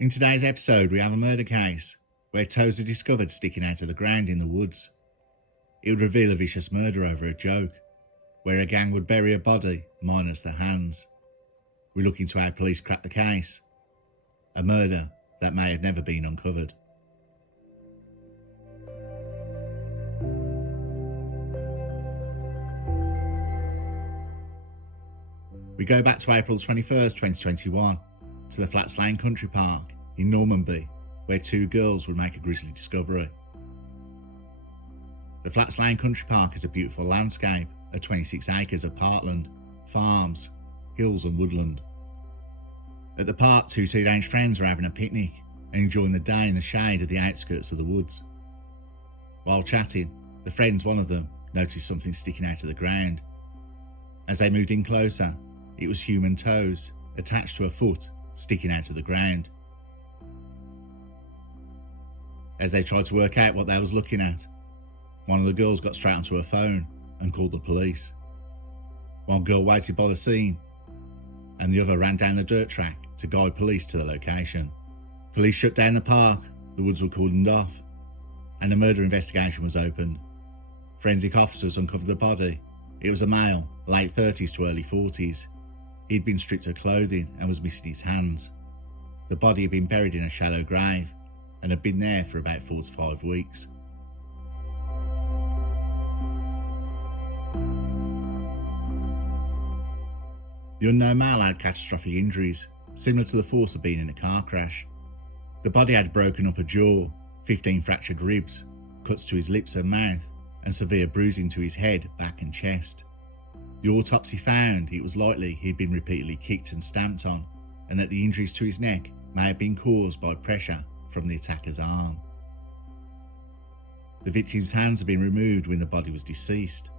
In today's episode, we have a murder case where toes are discovered sticking out of the ground in the woods. It would reveal a vicious murder over a joke, where a gang would bury a body minus the hands. We look into how police cracked the case. A murder that may have never been uncovered. We go back to April 21st, 2021, to the Flats Lane Country Park in Normanby, where two girls would make a grisly discovery. The Flats Lane Country Park is a beautiful landscape of 26 acres of parkland, farms, hills and woodland. At the park, two teenage friends are having a picnic and enjoying the day in the shade of the outskirts of the woods. While chatting, the friends, one of them, noticed something sticking out of the ground. As they moved in closer, it was human toes attached to a foot sticking out of the ground. As they tried to work out what they was looking at, one of the girls got straight onto her phone and called the police. One girl waited by the scene and the other ran down the dirt track to guide police to the location. Police shut down the park, the woods were cordoned off, and a murder investigation was opened. Forensic officers uncovered the body. It was a male, late 30s to early 40s. He'd been stripped of clothing and was missing his hands. The body had been buried in a shallow grave and had been there for about 4 to 5 weeks. The unknown male had catastrophic injuries, similar to the force of being in a car crash. The body had broken up a jaw, 15 fractured ribs, cuts to his lips and mouth, and severe bruising to his head, back and chest. The autopsy found it was likely he'd been repeatedly kicked and stamped on, and that the injuries to his neck may have been caused by pressure from the attacker's arm. The victim's hands had been removed when the body was deceased.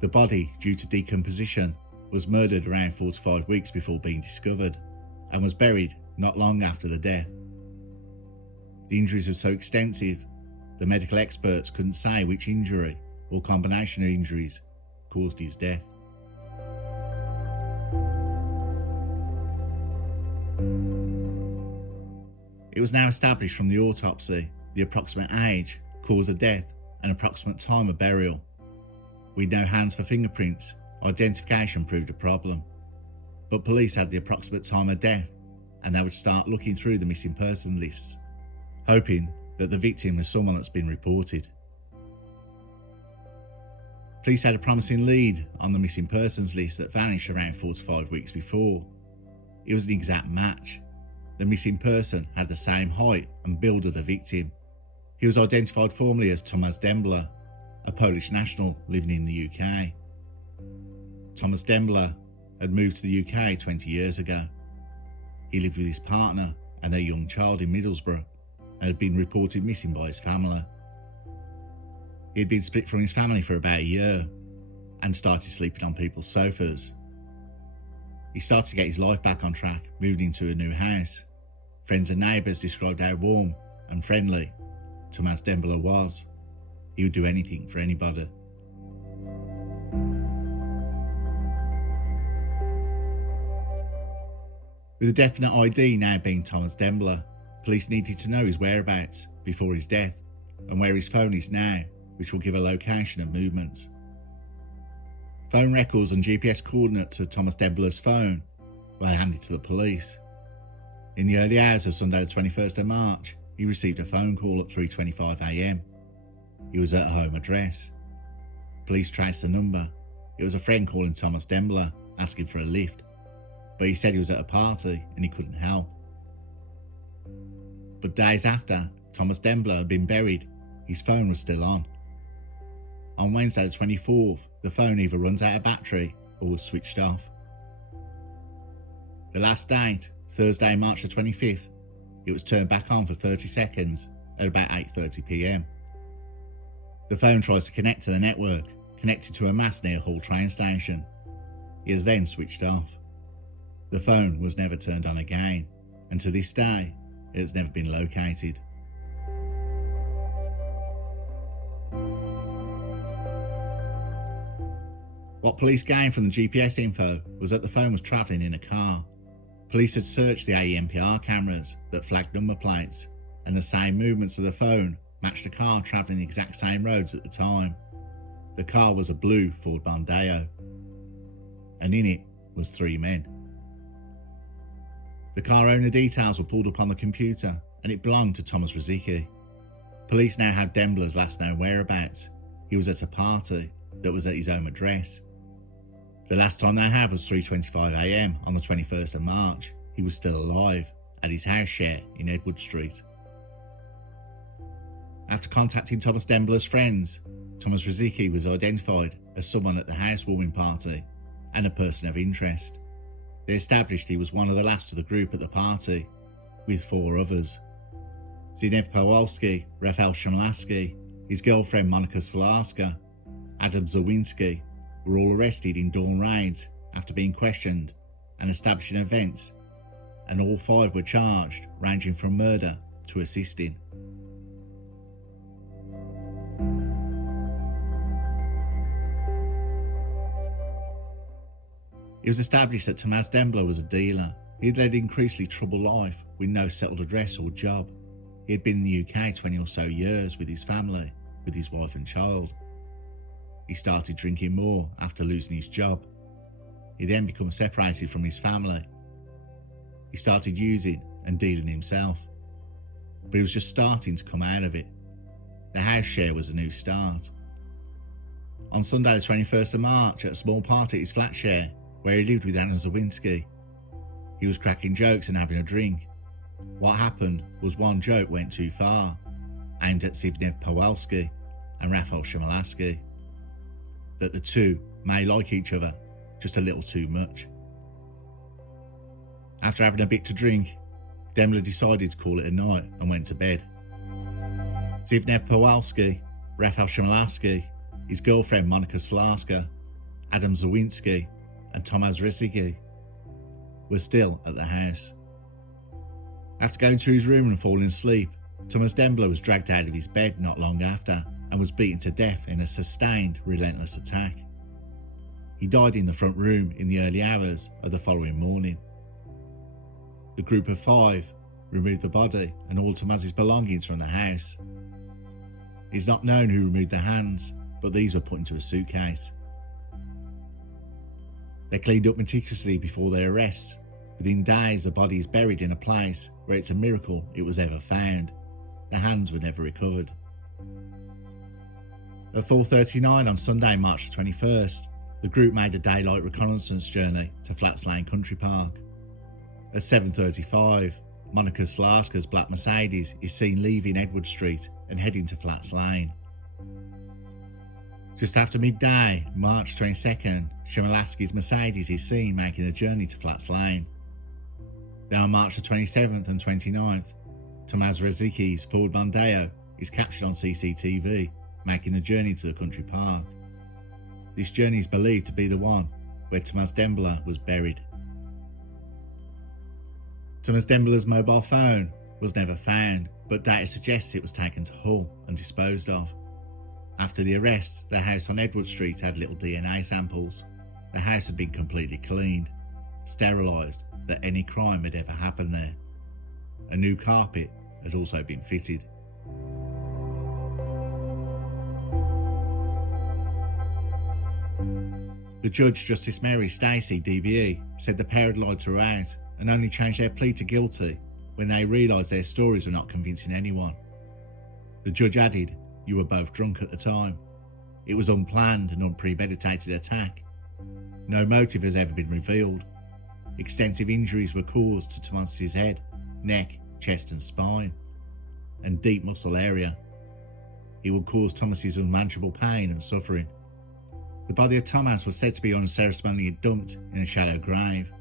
The body, due to decomposition, was murdered around 4 to 5 weeks before being discovered, and was buried not long after the death. The injuries were so extensive, the medical experts couldn't say which injury or combination of injuries caused his death. It was now established from the autopsy the approximate age, cause of death, and approximate time of burial. With no hands for fingerprints, identification proved a problem. But police had the approximate time of death, and they would start looking through the missing person lists, hoping that the victim was someone that's been reported. Police had a promising lead on the missing persons list that vanished around 4 to 5 weeks before. It was an exact match. The missing person had the same height and build of the victim. He was identified formally as Thomas Dembler, a Polish national living in the UK. Thomas Dembler had moved to the UK 20 years ago. He lived with his partner and their young child in Middlesbrough and had been reported missing by his family. He had been split from his family for about a year and started sleeping on people's sofas. He started to get his life back on track, moved into a new house. Friends and neighbours described how warm and friendly Thomas Dembler was. He would do anything for anybody. With a definite ID now being Thomas Dembler, police needed to know his whereabouts before his death and where his phone is now, which will give a location and movements. Phone records and GPS coordinates of Thomas Dembler's phone were handed to the police. In the early hours of Sunday the 21st of March, he received a phone call at 3:25 AM. He was at a home address. Police traced the number. It was a friend calling Thomas Dembler, asking for a lift, but he said he was at a party and he couldn't help. But days after Thomas Dembler had been buried, his phone was still on. On Wednesday the 24th, the phone either runs out of battery or was switched off. The last date, Thursday, March the 25th, it was turned back on for 30 seconds at about 8:30 PM. The phone tries to connect to the network, connected to a mast near Hull train station. It is then switched off. The phone was never turned on again, and to this day, it has never been located. What police gained from the GPS info was that the phone was travelling in a car. Police had searched the AEMPR cameras that flagged number plates, and the same movements of the phone matched a car travelling the exact same roads at the time. The car was a blue Ford Mondeo, and in it was 3 men. The car owner details were pulled up on the computer, and it belonged to Thomas Rosicky. Police now had Dembler's last known whereabouts. He was at a party that was at his home address. The last time they had was 3:25 AM on the 21st of March. He was still alive at his house share in Edward Street. After contacting Thomas Dembler's friends, Thomas Rosicky was identified as someone at the housewarming party and a person of interest. They established he was one of the last of the group at the party, with 4 others. Zbigniew Pawlowski, Rafał Szymanowski, his girlfriend Monika Stolarska, Adam Zawinski were all arrested in dawn raids after being questioned and establishing events, and all 5 were charged, ranging from murder to assisting. It was established that Tomasz Dembler was a dealer. He had led an increasingly troubled life with no settled address or job. He had been in the UK 20 or so years with his family, with his wife and child. He started drinking more after losing his job. He then became separated from his family. He started using and dealing himself. But he was just starting to come out of it. The house share was a new start. On Sunday the 21st of March, at a small party at his flat share, where he lived with Anna Zawinski, he was cracking jokes and having a drink. What happened was one joke went too far, aimed at Zbigniew Pawlowski and Rafał Szymanowski, that the two may like each other just a little too much. After having a bit to drink, Dembler decided to call it a night and went to bed. Zbigniew Pawlowski, Rafał Szymanowski, his girlfriend Monika Stolarska, Adam Zawinski and Tomasz Rosicky were still at the house. After going to his room and falling asleep, Thomas Dembler was dragged out of his bed not long after and was beaten to death in a sustained, relentless attack. He died in the front room in the early hours of the following morning. The group of 5 removed the body and all Tomas's belongings from the house. It is not known who removed the hands, but these were put into a suitcase. They cleaned up meticulously before their arrests. Within days, the body is buried in a place where it's a miracle it was ever found. The hands were never recovered. At 4:39 on Sunday, March 21st, the group made a daylight reconnaissance journey to Flats Lane Country Park. At 7:35, Monika Stolarska's black Mercedes is seen leaving Edward Street and heading to Flats Lane. Just after midday, March 22nd, Szymanowski's Mercedes is seen making the journey to Flats Lane. Then on March the 27th and 29th, Tomasz Rosicki's Ford Mondeo is captured on CCTV, making the journey to the country park. This journey is believed to be the one where Tomasz Dembler was buried. Tomasz Dembler's mobile phone was never found, but data suggests it was taken to Hull and disposed of. After the arrests, the house on Edward Street had little DNA samples. The house had been completely cleaned, sterilised, that any crime had ever happened there. A new carpet had also been fitted. The judge, Justice Mary Stacey, DBE, said the pair had lied throughout and only changed their plea to guilty when they realised their stories were not convincing anyone. The judge added, "You were both drunk at the time. It was unplanned and unpremeditated attack. No motive has ever been revealed. Extensive injuries were caused to Tomas's head, neck, chest and spine, and deep muscle area. It would cause Tomas's unmanageable pain and suffering. The body of Tomas was said to be unceremoniously dumped in a shallow grave.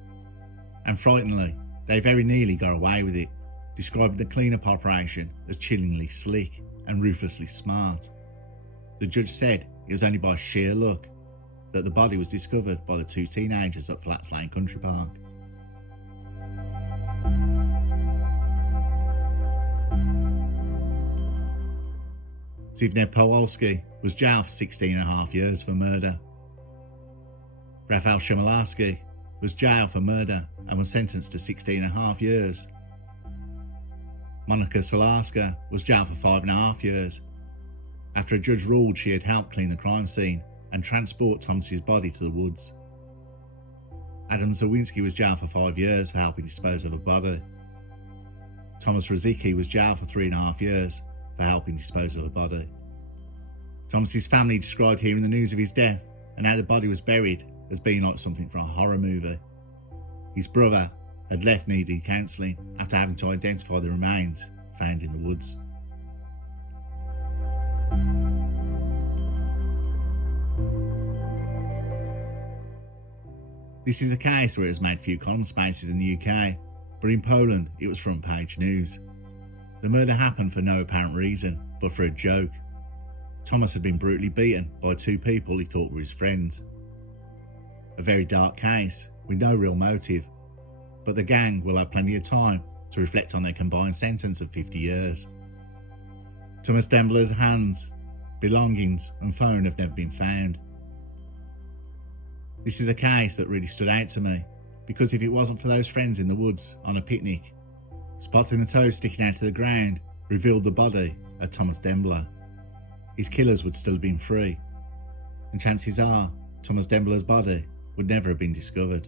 And frighteningly, they very nearly got away with it, describing the cleanup operation as chillingly slick and ruthlessly smart. The judge said it was only by sheer luck that the body was discovered by the 2 teenagers at Flats Lane Country Park." Zbigniew Pawlowski was jailed for 16.5 years for murder. Rafał Szymanowski was was jailed for murder and was sentenced to 16.5 years. Monica Salaska was jailed for 5.5 years after a judge ruled she had helped clean the crime scene and transport Thomas's body to the woods. Adam Zawinski was jailed for 5 years for helping dispose of a body. Thomas Rosicky was jailed for 3.5 years for helping dispose of a body. Thomas's family described hearing the news of his death and how the body was buried as being like something from a horror movie. His brother had left needing counselling after having to identify the remains found in the woods. This is a case where it has made few column spaces in the UK, but in Poland it was front page news. The murder happened for no apparent reason, but for a joke. Thomas had been brutally beaten by two people he thought were his friends. A very dark case, with no real motive, but the gang will have plenty of time to reflect on their combined sentence of 50 years. Thomas Dembler's hands, belongings and phone have never been found. This is a case that really stood out to me, because if it wasn't for those friends in the woods on a picnic, spotting the toes sticking out of the ground revealed the body of Thomas Dembler. His killers would still have been free, and chances are Thomas Dembler's body would never have been discovered.